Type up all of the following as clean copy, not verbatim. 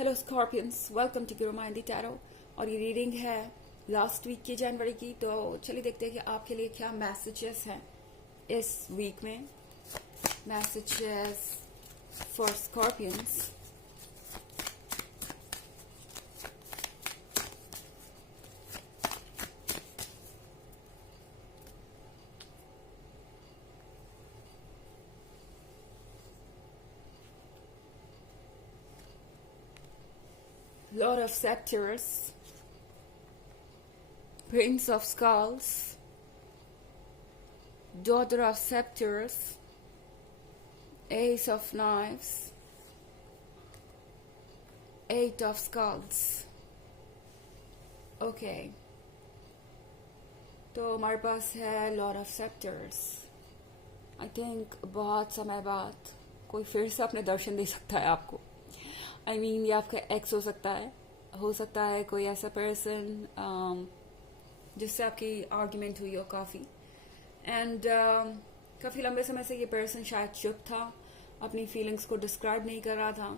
Hello Scorpions, welcome to Guru माइंडी tarot. और ये reading है लास्ट वीक की जनवरी की। तो चलिए देखते हैं कि आपके लिए क्या मैसेजेस हैं इस वीक में। Messages for Scorpions. Lord of Scepters, Prince of Skulls, Daughter of Scepters, Ace of Knives, Eight of Skulls. Okay. तो हमारे पास है Lord of Scepters. I think बहुत समय बाद कोई फिर से अपने दर्शन दे सकता है आपको। I mean, ये आपका एक्स हो सकता है कोई ऐसा पर्सन जिससे आपकी आर्ग्यूमेंट हुई हो काफ़ी एंड काफ़ी लंबे समय से ये पर्सन शायद चुप था, अपनी फीलिंग्स को डिस्क्राइब नहीं कर रहा था,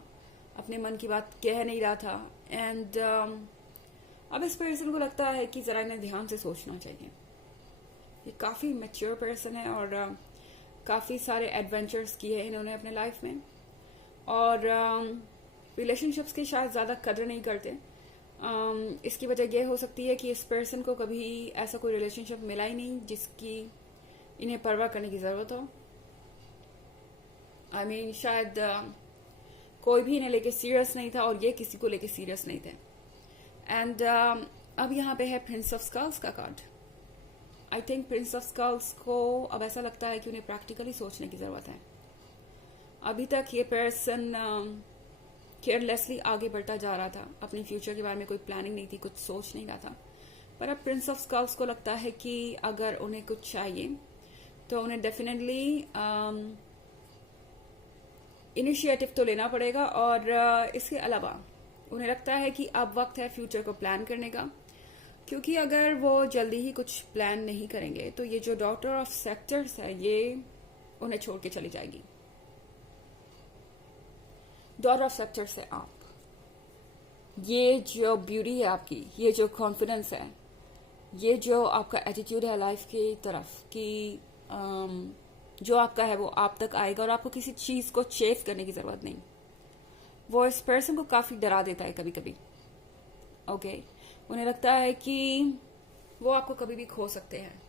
अपने मन की बात कह नहीं रहा था एंड अब इस पर्सन को लगता है कि ज़रा इन्हें ध्यान से सोचना चाहिए। ये काफ़ी मैच्योर पर्सन है और काफ़ी सारे एडवेंचर्स किए हैं इन्होंने अपने लाइफ में और रिलेशनशिप्स की शायद ज़्यादा कदर नहीं करते। इसकी वजह यह हो सकती है कि इस पर्सन को कभी ऐसा कोई रिलेशनशिप मिला ही नहीं जिसकी इन्हें परवाह करने की ज़रूरत हो। I mean, शायद कोई भी इन्हें लेके सीरियस नहीं था और ये किसी को लेके सीरियस नहीं थे। एंड अब यहाँ पे है प्रिंस ऑफ स्कल्स का card. I think prince of skulls को अब ऐसा लगता है कि उन्हें प्रैक्टिकली सोचने की ज़रूरत है। अभी तक ये पर्सन केयरलेसली आगे बढ़ता जा रहा था, अपने फ्यूचर के बारे में कोई प्लानिंग नहीं थी, कुछ सोच नहीं रहा था। पर अब प्रिंस ऑफ स्कल्स को लगता है कि अगर उन्हें कुछ चाहिए तो उन्हें डेफिनेटली इनिशिएटिव तो लेना पड़ेगा और इसके अलावा उन्हें लगता है कि अब वक्त है फ्यूचर को प्लान करने का, क्योंकि अगर वो जल्दी ही कुछ प्लान नहीं करेंगे तो ये जो डॉटर ऑफ सेक्टर्स है ये उन्हें छोड़ के चली जाएगी। डॉटर ऑफ सेक्टर से आप, ये जो ब्यूटी है आपकी, ये जो कॉन्फिडेंस है, ये जो आपका एटीट्यूड है लाइफ की तरफ कि जो आपका है वो आप तक आएगा और आपको किसी चीज को चेस करने की जरूरत नहीं। वो इस पर्सन को काफी डरा देता है कभी कभी। ओके, उन्हें लगता है कि वो आपको कभी भी खो सकते हैं।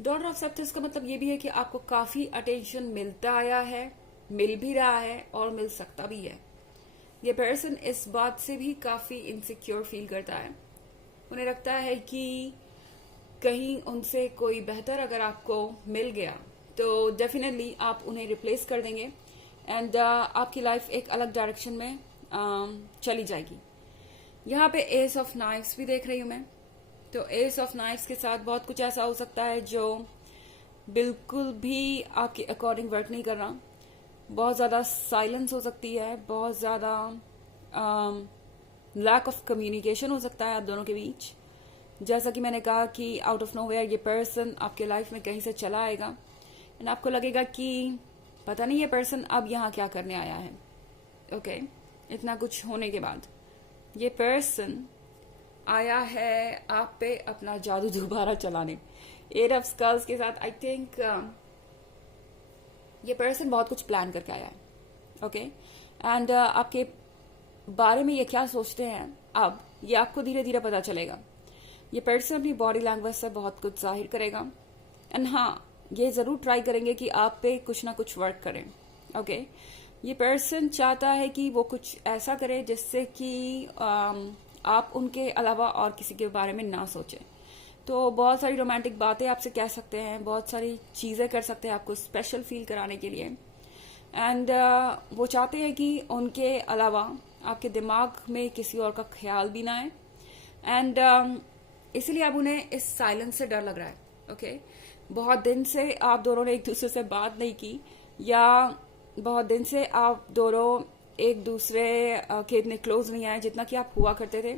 डॉटर ऑफ सेक्टर्स का मतलब ये भी है कि आपको काफी अटेंशन मिलता आया है, मिल भी रहा है और मिल सकता भी है। ये पर्सन इस बात से भी काफी इनसिक्योर फील करता है। उन्हें लगता है कि कहीं उनसे कोई बेहतर अगर आपको मिल गया तो डेफिनेटली आप उन्हें रिप्लेस कर देंगे एंड आपकी लाइफ एक अलग डायरेक्शन में चली जाएगी। यहाँ पे एस ऑफ नाइफ्स भी देख रही हूँ मैं। तो एस ऑफ नाइफ्स के साथ बहुत कुछ ऐसा हो सकता है जो बिल्कुल भी आपके अकॉर्डिंग वर्क नहीं कर रहा। बहुत ज़्यादा साइलेंस हो सकती है, बहुत ज़्यादा लैक ऑफ कम्युनिकेशन हो सकता है आप दोनों के बीच। जैसा कि मैंने कहा कि आउट ऑफ नोवेयर ये पर्सन आपके लाइफ में कहीं से चला आएगा एंड आपको लगेगा कि पता नहीं ये पर्सन अब यहाँ क्या करने आया है। ओके, इतना कुछ होने के बाद ये पर्सन आया है आप पे अपना जादू दोबारा चलाने। एट ऑफ स्कल्स के साथ आई थिंक ये पर्सन बहुत कुछ प्लान करके आया है। ओके, एंड आपके बारे में ये क्या सोचते हैं अब ये आपको धीरे धीरे पता चलेगा। ये पर्सन अपनी बॉडी लैंग्वेज से बहुत कुछ जाहिर करेगा एंड हाँ, ये जरूर ट्राई करेंगे कि आप पे कुछ ना कुछ वर्क करें। ओके, ये पर्सन चाहता है कि वो कुछ ऐसा करे जिससे कि आप उनके अलावा और किसी के बारे में ना सोचें। तो बहुत सारी रोमांटिक बातें आपसे कह सकते हैं, बहुत सारी चीज़ें कर सकते हैं आपको स्पेशल फील कराने के लिए एंड वो चाहते हैं कि उनके अलावा आपके दिमाग में किसी और का ख्याल भी ना आए एंड इसलिए अब उन्हें इस साइलेंस से डर लग रहा है। ओके, बहुत दिन से आप दोनों ने एक दूसरे से बात नहीं की या बहुत दिन से आप दोनों एक दूसरे के इतने क्लोज नहीं आए जितना कि आप हुआ करते थे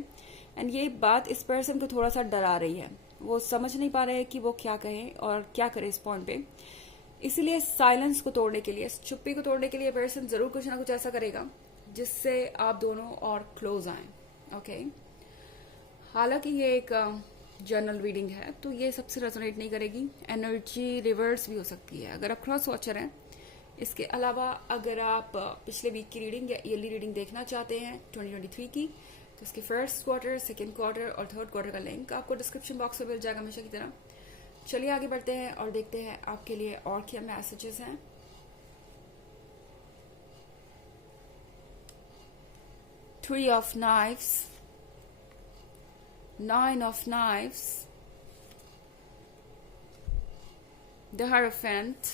एंड ये बात इस पर्सन को थोड़ा सा डरा रही है। वो समझ नहीं पा रहे कि वो क्या कहें और क्या करें इस पॉइंट पे। इसीलिए साइलेंस को तोड़ने के लिए, चुप्पी को तोड़ने के लिए पर्सन जरूर कुछ ना कुछ ऐसा करेगा जिससे आप दोनों और क्लोज आए. ओके. हालांकि ये एक जर्नल रीडिंग है तो ये सबसे रेजोनेट नहीं करेगी. एनर्जी रिवर्स भी हो सकती है अगर आप क्रॉस वॉचर हैं. इसके अलावा अगर आप पिछले वीक की रीडिंग या ईयरली रीडिंग देखना चाहते हैं 2023 की, तो इसके फर्स्ट क्वार्टर, सेकेंड क्वार्टर और थर्ड क्वार्टर का लिंक आपको डिस्क्रिप्शन बॉक्स में मिल जाएगा हमेशा की तरह. चलिए आगे बढ़ते हैं और देखते हैं आपके लिए और क्या मैसेजेस हैं. Three of Knives, Nine of Knives, the Hierophant,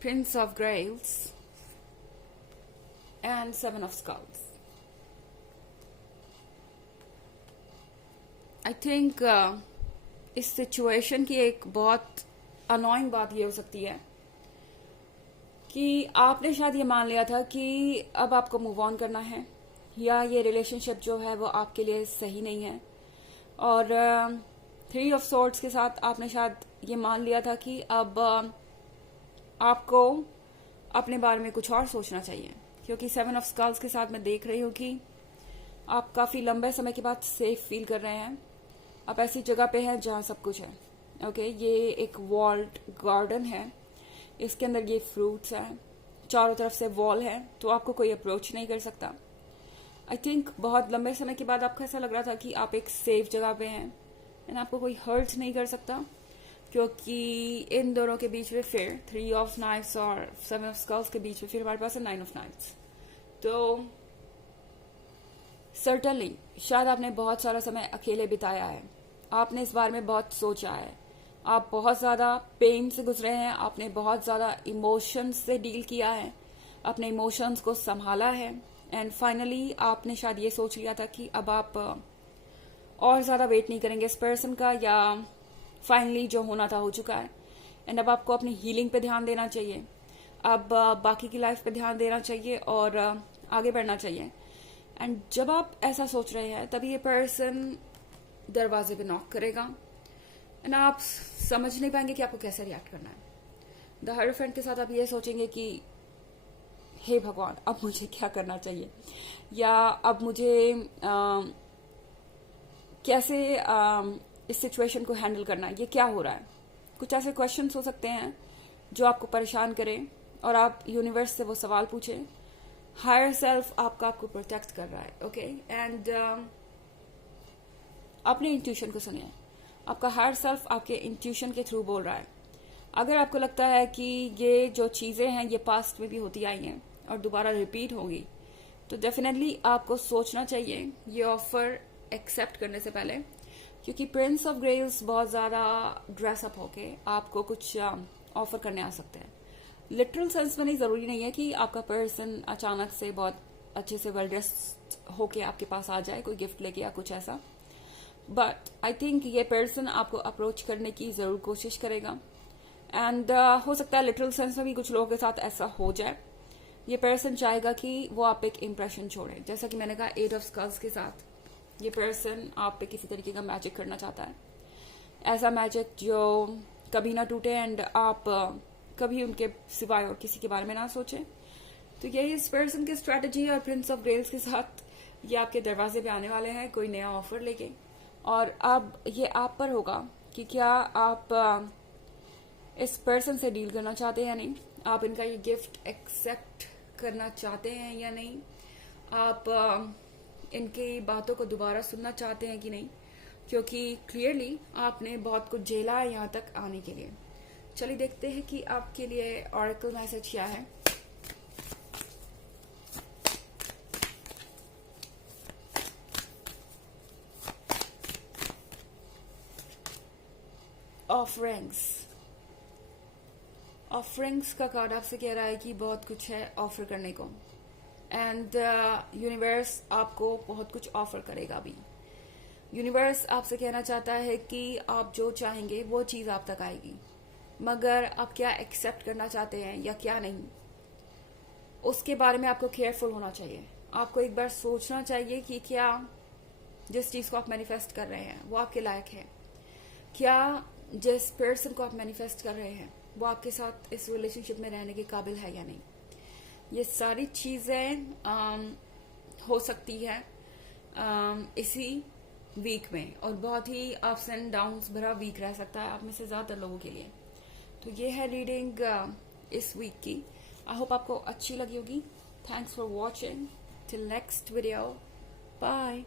Prince of Grails, and Seven of Skulls. I think इस सिचुएशन की एक बहुत अनोइंग बात ये हो सकती है कि आपने शायद ये मान लिया था कि अब आपको मूव ऑन करना है, या ये रिलेशनशिप जो है वो आपके लिए सही नहीं है. और थ्री ऑफ सॉर्ड्स के साथ आपने शायद ये मान लिया था कि अब आपको अपने बारे में कुछ और सोचना चाहिए, क्योंकि सेवन ऑफ स्कल्स के साथ मैं देख रही हूँ कि आप काफ़ी लंबे समय के बाद सेफ फील कर रहे हैं. आप ऐसी जगह पे हैं जहाँ सब कुछ है. ओके. ये एक वॉल्ड गार्डन है, इसके अंदर ये फ्रूट्स हैं, चारों तरफ से वॉल है, तो आपको कोई अप्रोच नहीं कर सकता. आई थिंक बहुत लंबे समय के बाद आपको ऐसा लग रहा था कि आप एक सेफ जगह पे हैं एंड आपको कोई हर्ट नहीं कर सकता, क्योंकि इन दोनों के बीच में फिर थ्री ऑफ नाइफ्स और सेवन ऑफ स्कल्स के बीच में फिर हमारे पास है नाइन ऑफ नाइफ्स. तो सर्टनली शायद आपने बहुत सारा समय अकेले बिताया है, आपने इस बारे में बहुत सोचा है, आप बहुत ज़्यादा पेन से गुजरे हैं, आपने बहुत ज़्यादा इमोशंस से डील किया है, अपने इमोशंस को संभाला है, एंड फाइनली आपने शायद ये सोच लिया था कि अब आप और ज़्यादा वेट नहीं करेंगे इस पर्सन का, या फाइनली जो होना था हो चुका है एंड अब आपको अपनी हीलिंग पे ध्यान देना चाहिए. अब बाकी की लाइफ पे ध्यान देना चाहिए और आगे बढ़ना चाहिए. एंड जब आप ऐसा सोच रहे हैं तभी ये पर्सन दरवाजे पे नॉक करेगा एंड आप समझ नहीं पाएंगे कि आपको कैसे रिएक्ट करना है. द हायरोफेंट के साथ आप ये सोचेंगे कि हे भगवान, अब मुझे क्या करना चाहिए, या अब मुझे कैसे इस सिचुएशन को हैंडल करना है, ये क्या हो रहा है. कुछ ऐसे क्वेश्चंस हो सकते हैं जो आपको परेशान करें और आप यूनिवर्स से वो सवाल पूछें. हायर सेल्फ आपको प्रोटेक्ट कर रहा है. ओके. एंड अपने इंट्यूशन को सुनिए. आपका हायर सेल्फ आपके इंट्यूशन के थ्रू बोल रहा है. अगर आपको लगता है कि ये जो चीज़ें हैं ये पास्ट में भी होती आई हैं और दोबारा रिपीट होंगी, तो डेफिनेटली आपको सोचना चाहिए ये ऑफर एक्सेप्ट करने से पहले, क्योंकि प्रिंस ऑफ ग्रेल्स बहुत ज़्यादा ड्रेसअप होके आपको कुछ ऑफर करने आ सकते हैं. लिटरल सेंस में नहीं, ज़रूरी नहीं है कि आपका पर्सन अचानक से बहुत अच्छे से वेल ड्रेस्ड होके आपके पास आ जाए कोई गिफ्ट लेके या कुछ ऐसा. बट आई थिंक ये पर्सन आपको अप्रोच करने की ज़रूर कोशिश करेगा. एंड हो सकता है लिटरल सेंस में भी कुछ लोगों के साथ ऐसा हो जाए. ये पर्सन चाहेगा कि वो आप एक इम्प्रेशन छोड़े. जैसा कि मैंने कहा, एट ऑफ स्कल्स के साथ ये पर्सन आप पे किसी तरीके का मैजिक करना चाहता है. ऐसा मैजिक जो कभी ना टूटे एंड आप कभी उनके सिवाय और किसी के बारे में ना सोचें. तो यही इस पर्सन की स्ट्रैटेजी. और प्रिंस ऑफ ग्रेल्स के साथ ये आपके दरवाजे पे आने वाले हैं कोई नया ऑफर लेके, और अब ये आप पर होगा कि क्या आप इस पर्सन से डील करना चाहते हैं या नहीं, आप इनका ये गिफ्ट एक्सेप्ट करना चाहते हैं या नहीं, आप इनकी बातों को दोबारा सुनना चाहते हैं कि नहीं, क्योंकि क्लियरली आपने बहुत कुछ झेला है यहाँ तक आने के लिए. चलिए देखते हैं कि आपके लिए ऑरेकल मैसेज क्या है. ऑफरिंग्स का कार्ड आपसे कह रहा है कि बहुत कुछ है ऑफर करने को, एंड यूनिवर्स आपको बहुत कुछ ऑफर करेगा अभी. यूनिवर्स आपसे कहना चाहता है कि आप जो चाहेंगे वो चीज़ आप तक आएगी, मगर आप क्या एक्सेप्ट करना चाहते हैं या क्या नहीं, उसके बारे में आपको केयरफुल होना चाहिए. आपको एक बार सोचना चाहिए कि क्या जिस चीज़ को आप मैनिफेस्ट कर रहे हैं वो आपके लायक है, क्या जिस पर्सन को आप मैनिफेस्ट कर रहे हैं वो आपके साथ इस रिलेशनशिप में रहने के काबिल है या नहीं. ये सारी चीज़ें हो सकती है इसी वीक में, और बहुत ही अप्स एंड डाउन्स भरा वीक रह सकता है आप में से ज़्यादातर लोगों के लिए। तो ये है रीडिंग इस वीक की। आई होप आपको अच्छी लगी होगी। Thanks for watching. Till next video, bye.